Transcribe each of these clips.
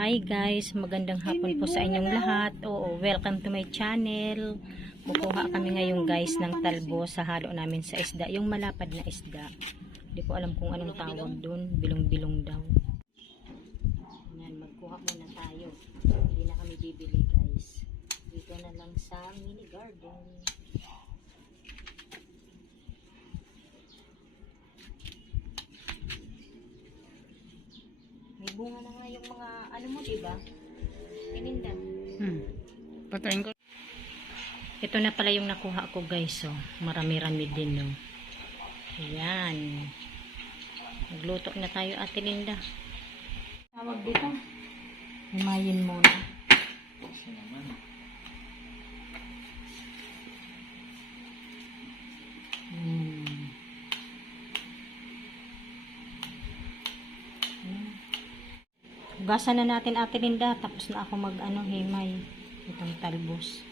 Hi guys, magandang hapon po sa inyong lahat. Welcome to my channel. Kukuha kami ngayon guys ng talbo sa halo namin sa isda, yung malapad na isda. Hindi ko alam kung anong tawag dun, bilong-bilong daw. Yan, magkuha muna tayo. Hindi na kami bibili guys. Dito na lang sa mini garden. May bunga na nga yung mga, ano mo diba? Pinindan. Patayin ko. Ito na pala yung nakuha ko guys. Oh. Marami-rami din. Oh. Ayan. Magluto na tayo Ate Linda. Tawag dito. Himayin muna. Hugasan na natin Ate Linda. Tapos na ako himay. Itong talbos.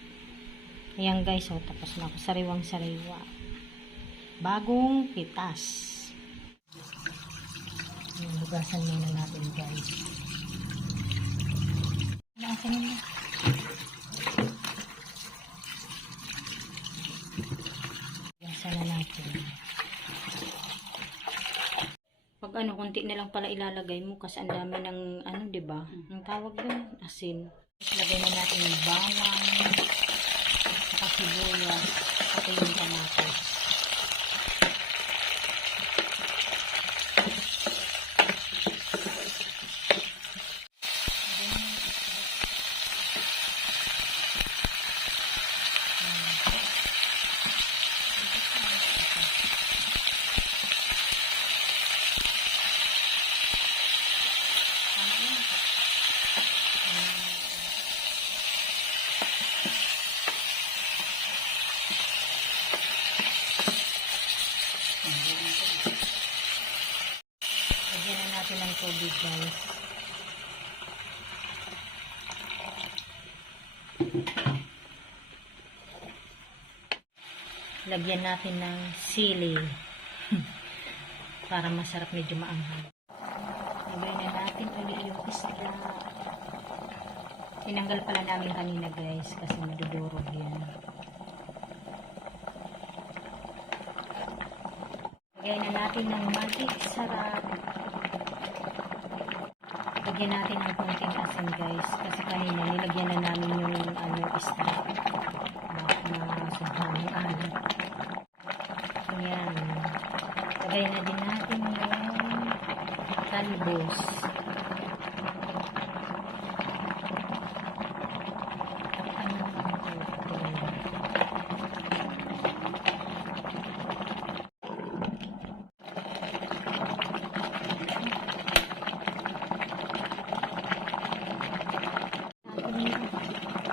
Ayan guys, tapos na ako. Sariwang-sariwa. Bagong pitas. Hugasan muna natin guys. Hugasan na. Hugasan na natin. Pag konti na lang pala ilalagay mo kasi ang dami ng diba? Ang tawag doon, asin. Lagay na natin yung bawang, saka sibuyas, pati yung kamatis. Lagyan na natin ng tubig guys. Lagyan natin ng sili para masarap, medyo maanghang. Lagyan na natin ulit yung isda. Tinanggal pala namin kanina guys kasi madudurog yan. Lagyan na natin ng magic sarap. Lagyan natin ng konting asin guys kasi kanina nilagyan na namin yung isda. Bakit na sobrang alat. Ayan. Lagyan na din natin yung talbos.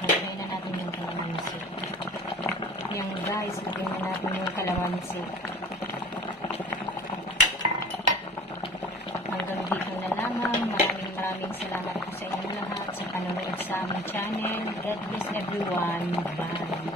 Lagyan na natin yung kalamansi. Yan guys, lagyan na natin yung kalamansi. Hanggang dito na lamang. Maraming salamat po sa inyong lahat sa panonood sa aming channel. God bless everyone. Bye.